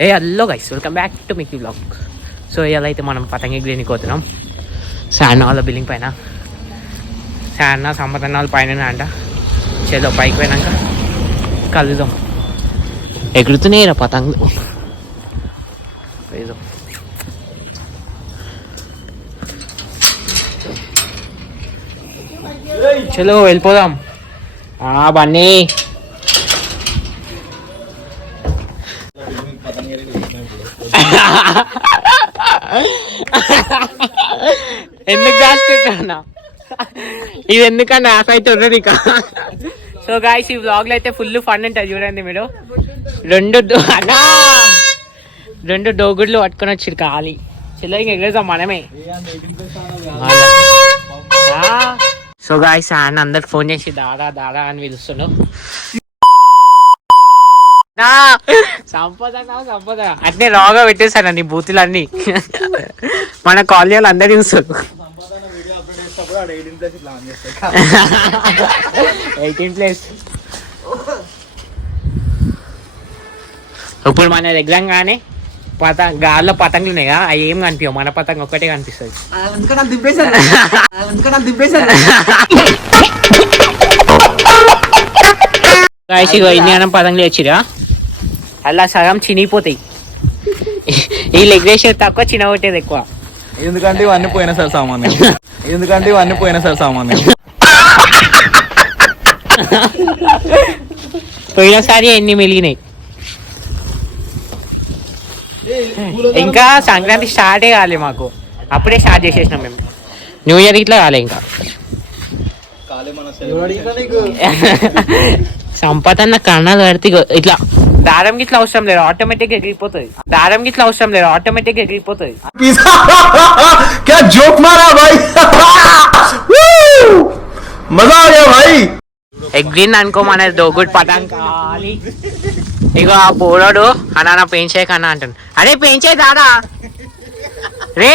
Hello guys, welcome back to Mickey blog. So ఇలా అయితే మనం పతంగి ఎగిరేనికి పోతున్నాం శాన్న వాళ్ళ బిల్డింగ్ పైన. శాన్న సంపదన్న వాళ్ళ పైన అంట. చేదో పైకి పోయినాక కలుద్దాం. ఎగురుతున్నాయి రా పతంగులు. చలో వెళ్ళిపోదాం. బన్నీ ఎందుకు దాచుకుంటున్నా, ఇది ఎందుకన్నా ఆఫ్ అయితే ఉండదు ఇక. సో గాయ్స్, ఈ వ్లాగ్లో అయితే ఫుల్ ఫన్ ఉంటుంది చూడండి మీరు. రెండు డోగుడ్లు పట్టుకొని వచ్చారు ఖాళీ. చెల్లో ఇంక ఎగరేసాం మనమే. సో గాయ్స్, ఆయన అందరికి ఫోన్ చేసి దాడా దాడా అని పిలుస్తున్నావు. సంపద అట్నే రాగా పెట్టేశాను నీ బూతులన్నీ. మన కాలనీలు అందరు చూస్తారు. 18+. ఇప్పుడు మన ఎగ్రంగానే గాల్లో పతంగులు ఉన్నాయి కదా, అవి ఏం కనిపించవు. మన పతంగ ఒక్కటే కనిపిస్తుంది. ఇండియన్ పతంగులు వచ్చిరా, అలా సగం చినిగిపోతాయి. ఈ లెగ్రేషన్ తక్కువ, చినగొట్టేది ఎక్కువ. ఎందుకంటే ఇవన్నీ పోయినా సార్ సామాన్యం. పోయినసారి ఎన్ని మిలిగినాయి. ఇంకా సంక్రాంతి స్టార్టే కాలే మాకు, అప్పుడే స్టార్ట్ చేసేసినాం మేము. న్యూ ఇయర్ ఇట్లా కాలే ఇంకా. సంపదన్న కన్నాలు కడితే ఇట్లా దారం గిట్లా అవసరం లేదు, ఆటోమేటిక్ ఎగిరిపోతుంది. ఎగ్రిన్ అనుకో, మన దోగుడ్ పటాంగ్ కాలి. ఇక ఆ పోరాడు అన్నా పెయింట్ చేయకన్నా అంటాను. అరే పెయింట్ చేయి దాదా, రే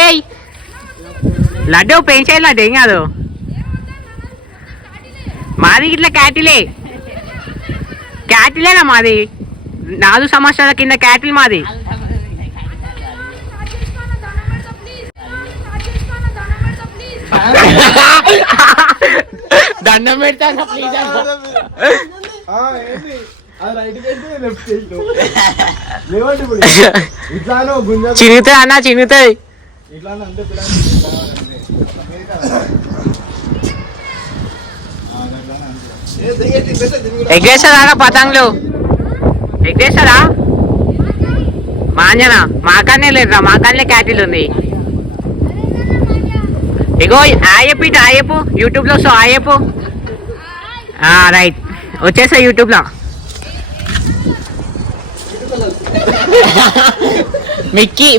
లడ్డు పెయింట్ చేయాలి. లడ్డు ఏం కాదు, మాది ఇట్లా క్యాటిలేనా మాది. 4 సంవత్సరాల కింద క్యాటిల్ మాది. దండం పెడతాను ప్లీజ్. చినుగుతాయి అన్న, చినుగుతాయి. ఎగ్గేస్తారా పతంగులు, ఎగ్గేస్తారా? మాంజనా మాకానే లేదురా, మాకానే క్యాటిల్ ఉంది. ఇగో ఆయప్పు యూట్యూబ్ లో. సో ఆయప్పు రైట్ వచ్చేసా యూట్యూబ్ లో.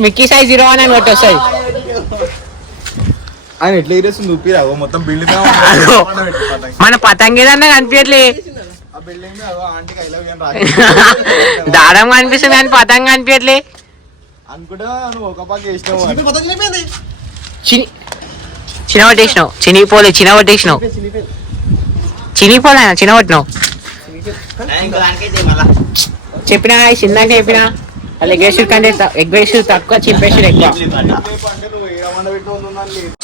మిక్కీ సైజ్ 01 అని కొట్టి వస్తాయి. మన పతంగి ఏదన్నా కనిపించట్లే, దారం కనిపిస్తుంది కానీ పతంగ కనిపించట్లే. చిన్నవట్టేసినావు, చిన్నవట్టేసినావు. చెప్పినా చిన్నగా చెప్పినా ఎగ్రేషన్ కంటే ఎగ్రేషన్ తక్కువ, చింపేషన్ ఎక్కువ.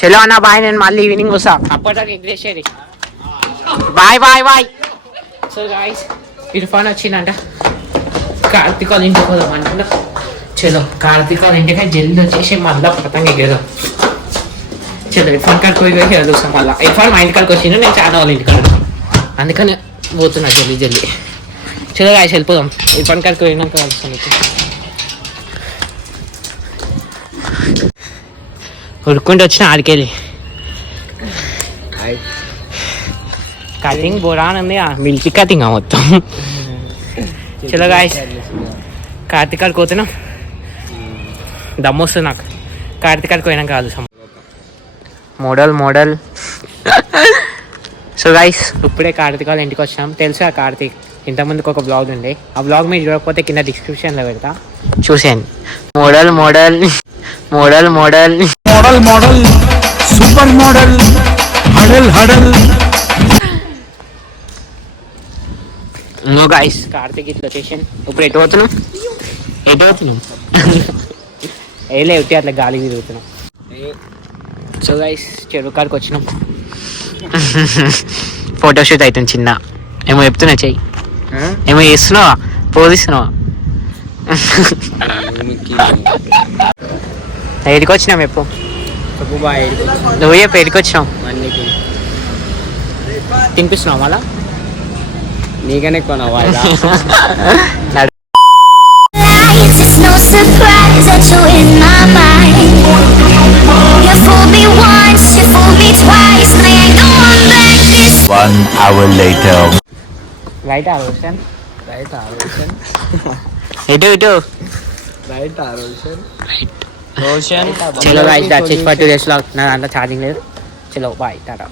చలో అన్న బాయ్, నేను మళ్ళీ ఈవినింగ్ వస్తా. అప్పటిదాకా ఎగ్రేసేది. బాయ్. సో గాయ్స్, ఇర్ఫాన్ వచ్చిందంట. కార్తీక్ వాళ్ళ ఇంటికి పోదాం అంటున్నా. చలో కార్తీక్ వాళ్ళ ఇంటికి జల్దీ వచ్చేసి మళ్ళీ పతంగ ఎగేదాం. చలో ఇర్ఫాన్ కాడికి పోయి చూస్తాం. మళ్ళీ ఇర్ఫాన్ మా ఇంటికాడికి వచ్చిండు, నేను చాలా వాళ్ళ ఇంటికాడ, అందుకని పోతున్నా జల్దీ. చలో గాయ్స్ వెళ్ళిపోదాం. ఇర్ఫాన్ కాడికి పోయినాక కలుస్తాను. ఉడుకుంటూ వచ్చిన ఆడికెళ్ళి కటింగ్ బోరాన్ ఉంది, మిల్కీ కటింగ్ మొత్తం. చలో గాయ్స్, కార్తీకాడికి పోతున్నాం. దమ్మొస్తుంది నాకు. కార్తీకాడికి పోయినాక కాదు మోడల్. సో గాయ్స్, ఇప్పుడే కార్తీక్ వాళ్ళ ఇంటికి వచ్చినాం. తెలుసా కార్తీక్, ఇంతకుముందుకు ఒక బ్లాగ్ ఉండే, ఆ బ్లాగ్ మీరు చూడకపోతే కింద డిస్క్రిప్షన్లో పెడతా, చూసేయండి. మోడల్ సూపర్ మోడల్ హడల్. No guys, Karthik location. ఇప్పుడు ఎటు పోతున్నాం? ఎటు అవుతున్నాం ఏలే ఉట్టి అట్లా గాలి తిరుగుతున్నాం. సో గైస్ చెరువు కాడికి వచ్చినాం. ఫోటోషూట్ అవుతుంది చిన్న. ఏమో చెప్తున్నా చెయ్యి. ఏమో చేస్తున్నావా? పోదిస్తున్నావా? ఏడికి వచ్చినాం ఎప్పుడు నువ్వు చెప్పు ఏడికి వచ్చినాం. తినిపిస్తున్నావు మళ్ళా నీకనే కొనవా It's no surprise that you're in my mind. You fooled me once, you fooled me twice. I ain't going back this. 1 hour later. Right Roshan right Roshan ఇటు ఇటు రైట్ రోషన్ రోషన్ చలో guys that's it for today's vlog. నా దాంట్లో charging లేదు. చలో bye Tata.